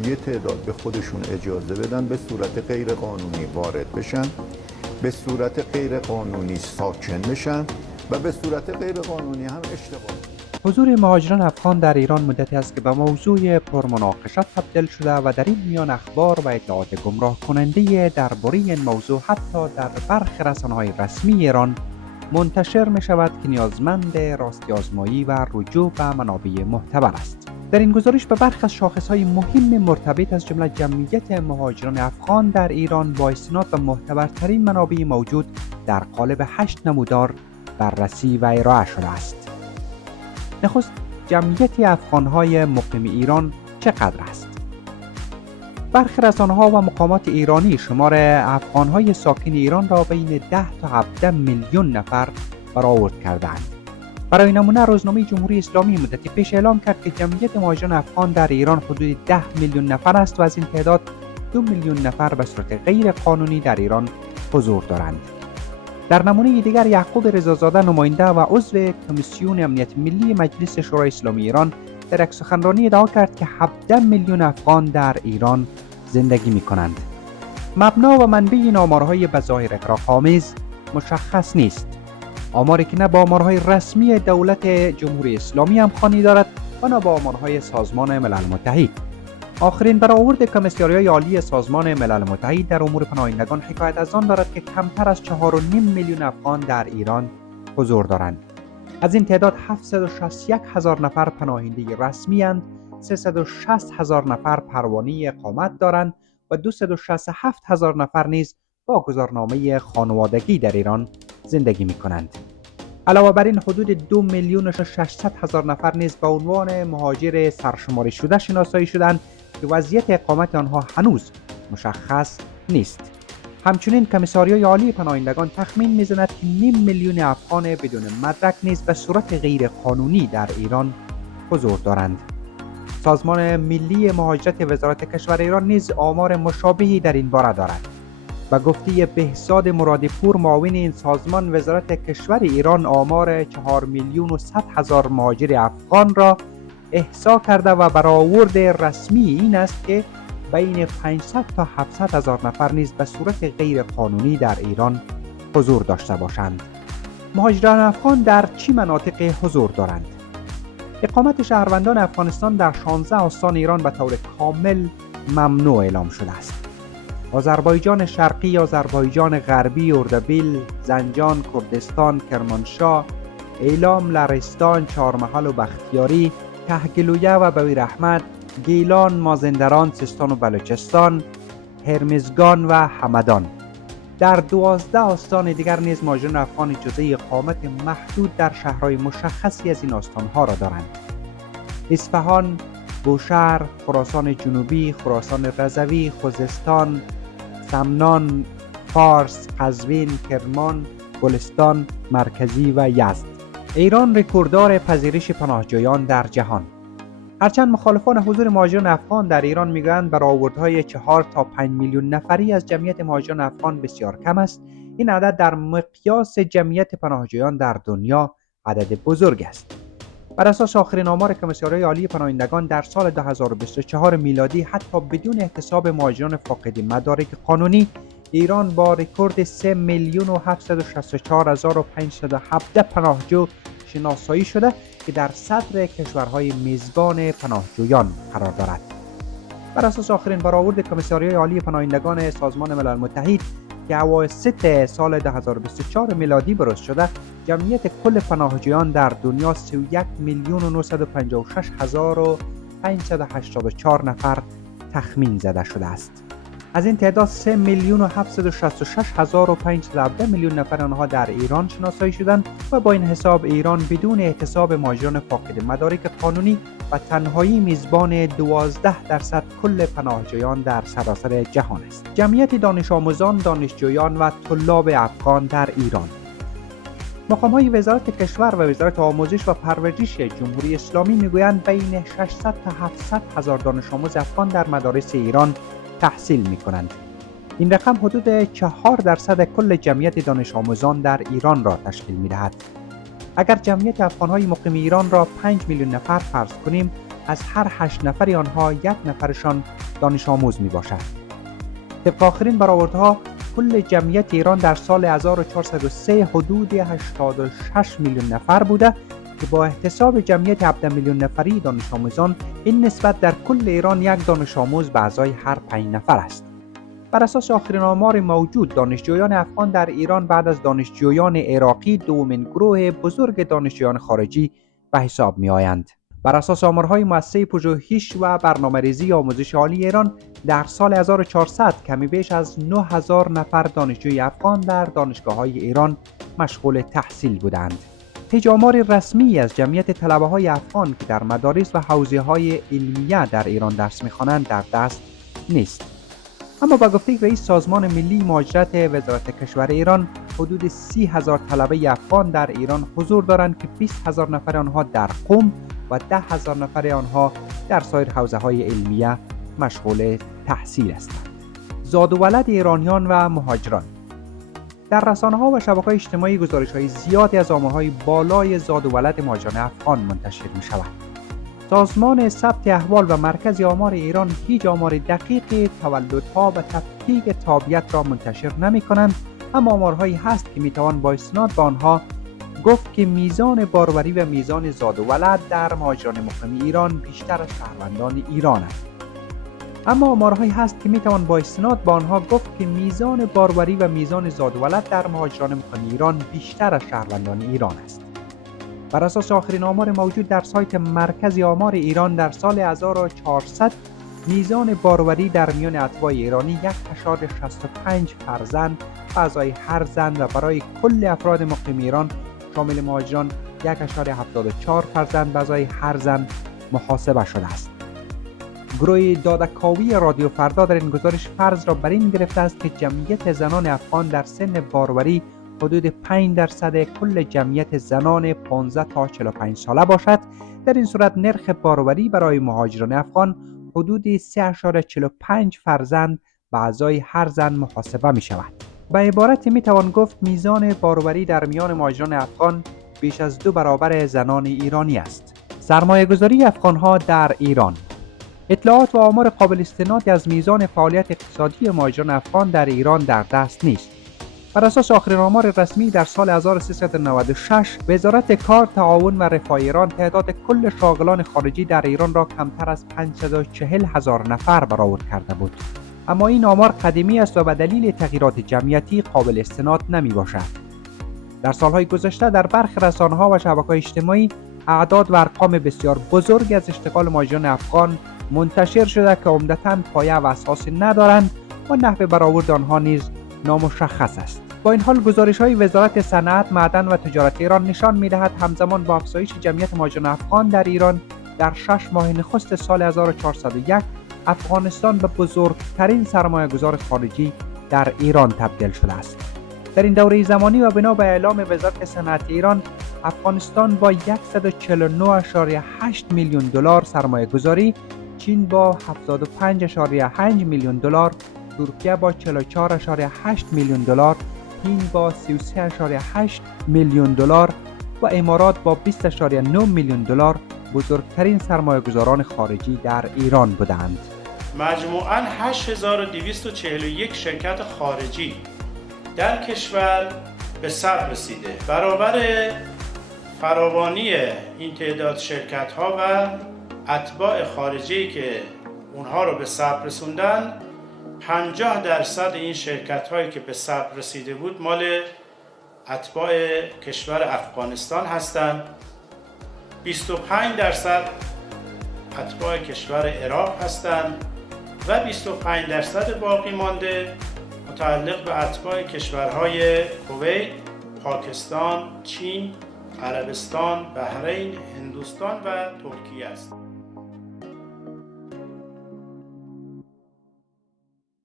یه تعداد به خودشون اجازه بدن به صورت غیر قانونی وارد بشن، به صورت غیر قانونی ساکن بشن و به صورت غیر قانونی هم اشتغال. حضور مهاجران افغان در ایران مدتی است که به موضوع پرمناقشه تبدیل شده و در این میان اخبار و اطلاعات گمراه کننده درباره این موضوع حتی در برخی رسانه‌های رسمی ایران منتشر می شود که نیازمند راستی آزمایی و رجوع به منابع معتبر است. در این گزارش به برخی از شاخص‌های مهم مرتبط از جمله جمعیت مهاجران افغان در ایران با استناد به معتبرترین منابع موجود در قالب 8 نمودار بررسی و ارائه شده است. نخست جمعیت افغان‌های مقیم ایران چقدر است؟ برخی رسانه‌ها و مقامات ایرانی شمار افغان‌های ساکن ایران را بین 10 تا 17 میلیون نفر برآورد کردند. برای نمونه روزنامه جمهوری اسلامی مدتی پیش اعلام کرد که جمعیت مهاجران افغان در ایران حدود 10 میلیون نفر است و از این تعداد 2 میلیون نفر به صورت غیر قانونی در ایران حضور دارند. در نمونه دیگر یعقوب رضازاده نماینده و عضو کمیسیون امنیت ملی مجلس شورای اسلامی ایران در یک سخنرانی ادعا کرد که 17 میلیون افغان در ایران زندگی می‌کنند. مبنا و منبع این آمارهای بظاهر اغراق‌آمیز مشخص نیست. آماری که نه با آمارهای رسمی دولت جمهوری اسلامی همخوانی دارد و نه با آمارهای سازمان ملل متحد. آخرین برآورد کمیساریای عالی سازمان ملل متحد در امور پناهندگان حکایت از آن دارد که کمتر از 4.5 میلیون افغان در ایران حضور دارند. از این تعداد 761,000 نفر پناهنده رسمی اند، 360,000 نفر پروانه اقامت دارند و 267,000 نفر نیز با گذارنامه خانوادگی در ایران زندگی می کنند. علاوه بر این حدود 2,600,000 نفر نیز به عنوان مهاجر سرشماری شده شناسایی شدند که وضعیت اقامت آنها هنوز مشخص نیست. همچنین کمیساریای عالی پناهندگان تخمین می‌زند که 500,000 افغان بدون مدرک نیز به صورت غیر قانونی در ایران حضور دارند. سازمان ملی مهاجرت وزارت کشور ایران نیز آمار مشابهی در این باره دارد. به گفته بهزاد مرادپور معاون این سازمان، وزارت کشور ایران آمار 4,100,000 مهاجر افغان را احصا کرده و برآورد رسمی این است که بین 500 تا 700,000 نفر نیز به صورت غیر قانونی در ایران حضور داشته باشند. مهاجران افغان در چه مناطق حضور دارند؟ اقامت شهروندان افغانستان در 16 استان ایران به طور کامل ممنوع اعلام شده است. آذربایجان شرقی، آذربایجان غربی، اردبیل، زنجان، کردستان، کرمانشاه، ایلام، لرستان، چهارمحل و بختیاری، کهگلویه و بویراحمد، گیلان، مازندران، سیستان و بلوچستان، هرمزگان و همدان. در 12 استان دیگر نیز مهاجران افغان اجازه اقامت محدود در شهرهای مشخصی از این استانها را دارند: اصفهان، بوشهر، خراسان جنوبی، خراسان رضوی، خوزستان، سمنان، فارس، قزوین، کرمان، گلستان مرکزی و یزد. ایران رکورددار پذیرش پناهجویان در جهان. هرچند مخالفان حضور مهاجران افغان در ایران میگویند برآوردهای 4 تا 5 میلیون نفری از جمعیت مهاجران افغان بسیار کم است، این عدد در مقیاس جمعیت پناهجویان در دنیا عدد بزرگ است. بر اساس آخرین آمار کمیساریای عالی پناهندگان در سال 2024 میلادی، حتی بدون احتساب مهاجران فاقد مدارک قانونی، ایران با رکورد 3,764,517 پناهجو شناسایی شده که در صدر کشورهای میزبان پناهجویان قرار دارد. بر اساس آخرین برآورد کمیساریای عالی پناهندگان سازمان ملل متحد که اواسط سال 2024 میلادی بروز شده، جمعیت کل پناهجویان در دنیا 31,956,584 نفر تخمین زده شده است. از این تعداد 3,766,517 میلیون نفر آنها در ایران شناسایی شدند و با این حساب ایران بدون احتساب مهاجران فاقد مدارک قانونی و تنهایی میزبان 12% کل پناهجویان در سراسر جهان است. جمعیت دانش آموزان، دانشجویان و طلاب افغان در ایران. مقام‌های وزارت کشور و وزارت آموزش و پرورش جمهوری اسلامی میگویند بین 600 تا 700 هزار دانش آموز افغان در مدارس ایران تحصیل می‌کنند. این رقم حدود 4% کل جمعیت دانش آموزان در ایران را تشکیل می‌دهد. اگر جمعیت افغان‌های مقیم ایران را 5 میلیون نفر فرض کنیم، از هر 8 نفر آنها 1 نفرشان دانش آموز می باشد. طبق آخرین برآوردها کل جمعیت ایران در سال 1403 حدود 86 میلیون نفر بوده که با احتساب جمعیت 17 میلیون نفری دانش آموزان این نسبت در کل ایران 1 دانش آموز به ازای هر 5 نفر است. بر اساس آخرین آمار موجود دانشجویان افغان در ایران بعد از دانشجویان عراقی دومین گروه بزرگ دانشجویان خارجی به حساب می آیند. بر اساس آمارهای مؤسسه پژوهش و برنامه‌ریزی آموزش عالی ایران در سال 1400 کمی بیش از 9000 نفر دانشجوی افغان در دانشگاه‌های ایران مشغول تحصیل بودند. هیچ آمار رسمی از جمعیت طلبه‌های افغان که در مدارس و حوزه‌های علمیه در ایران درس می‌خوانند در دست نیست. اما با گفته رئیس سازمان ملی مهاجرت وزارت کشور ایران حدود 30,000 طلبه افغان در ایران حضور دارند که 20,000 نفر آنها در قم و 10,000 نفر آنها در سایر حوزه‌های علمیه مشغول تحصیل هستند. زاد و ولد ایرانیان و مهاجران. در رسانه‌ها و شبکه‌های اجتماعی گزارش‌های زیادی از آمارهای بالای زاد و ولد مهاجران افغان منتشر می‌شود. سازمان ثبت احوال و مرکز آمار ایران هیچ آمار دقیق تولدها و تفکیک تابعیت را منتشر نمی‌کنند، اما آمارهایی هست که می‌توان با استناد به آنها گفت که میزان باروری و میزان زاد و ولد در مهاجران مقیم ایران بیشتر از شهروندان ایران است. اما آمارهایی هست که میتوان با استناد به آنها گفت که میزان باروری و میزان زاد و ولد در مهاجران مقیم ایران بیشتر از شهروندان ایران است. بر اساس آخرین آمار موجود در سایت مرکز آمار ایران در سال 1400 میزان باروری در میان اتباع ایرانی 1.65 فرزند به ازای هر زن و برای کل افراد مقیم ایران شامل مهاجران 1.74 فرزند به ازای هر زن محاسبه شده است. گروه دادکاوی رادیو فردا در این گزارش فرض را بر این گرفته است که جمعیت زنان افغان در سن باروری حدود 5% کل جمعیت زنان 15 تا 45 ساله باشد. در این صورت نرخ باروری برای مهاجران افغان حدود 3.45 فرزند به ازای هر زن محاسبه می شود. به عبارتی می توان گفت میزان باروری در میان مهاجران افغان بیش از 2 برابر زنان ایرانی است. سرمایه گذاری افغان ها در ایران. اطلاعات و آمار قابل استنادی از میزان فعالیت اقتصادی مهاجران افغان در ایران در دست نیست. بر اساس آخرین آمار رسمی در سال 1396 وزارت کار، تعاون و رفاه ایران تعداد کل شاغلان خارجی در ایران را کمتر از 540,000 نفر برآورد کرده بود. اما این آمار قدیمی است و به دلیل تغییرات جمعیتی قابل استناد نمی باشد. در سالهای گذشته در برخی رسانه‌ها و شبکه‌های اجتماعی اعداد و ارقام بسیار بزرگی از اشتغال مهاجران افغان منتشر شده که عمدتاً پایه و اساس ندارند و نحو برآورد آنها نیز نامشخص است. با این حال گزارش‌های وزارت صنعت، معدن و تجارت ایران نشان می‌دهد همزمان با افزایش جمعیت مهاجران افغان در ایران در 6 ماه نخست سال 1401 افغانستان به بزرگترین سرمایه‌گذار خارجی در ایران تبدیل شده است. در این دوره زمانی و بنا به اعلام وزارت صنعت ایران، افغانستان با 149.8 میلیون دلار سرمایه‌گذاری، چین با 75.8 میلیون دلار، ترکیه با 44.8 میلیون دلار، هند با 33.8 میلیون دلار و امارات با 20.9 میلیون دلار بزرگترین سرمایه‌گذاران خارجی در ایران بودند. مجموعاً 8241 شرکت خارجی در کشور به ثبت رسیده. برابر فراوانی این تعداد شرکت‌ها و اتباع خارجی که اونها رو به ثبت رسوندن، 50% این شرکت‌هایی که به ثبت رسیده بود مال اتباع کشور افغانستان هستند، 25% اتباع کشور عراق هستند و 25% باقی مانده متعلق به اتباع کشورهای کویت، پاکستان، چین، عربستان، بحرین، هندوستان و ترکیه است.